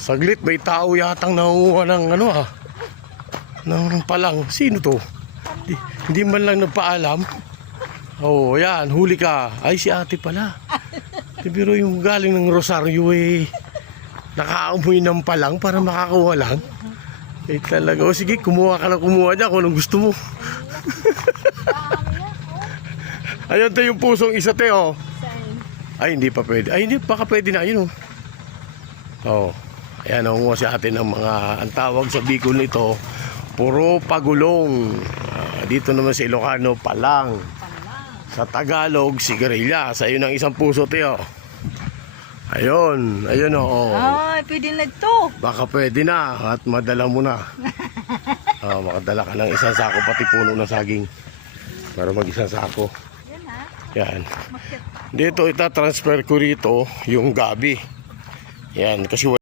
Saglit, may tao yatang nakuha ng ano ng palang. Sino to? Hindi man lang nagpaalam. Oh, yan, huli ka. Ay, si ate pala. Pero yung galing ng Rosario nakaamoy ng palang para makakuha lang. Talaga. O sige, kumuha ka lang, kumuha dyan kung anong gusto mo. Ayun to yung pusong isa te Ay, hindi pa pwede. Ay, hindi, baka pwede na. Ayun oh. Ayan, nangunguha si ate ng mga, ang tawag sa Bicol nito, puro pagulong. Dito naman sa Ilocano, palang. Sa Tagalog, sigarilyas. Ayun ang isang puso, Teo. Ayun Ay, pwede na ito. Baka pwede na at madala mo na. Makadala ka ng isang sako, pati puno ng saging. Para mag-isang sako. Yan. Dito itatransfer ko rito yung gabi. Yan, kasi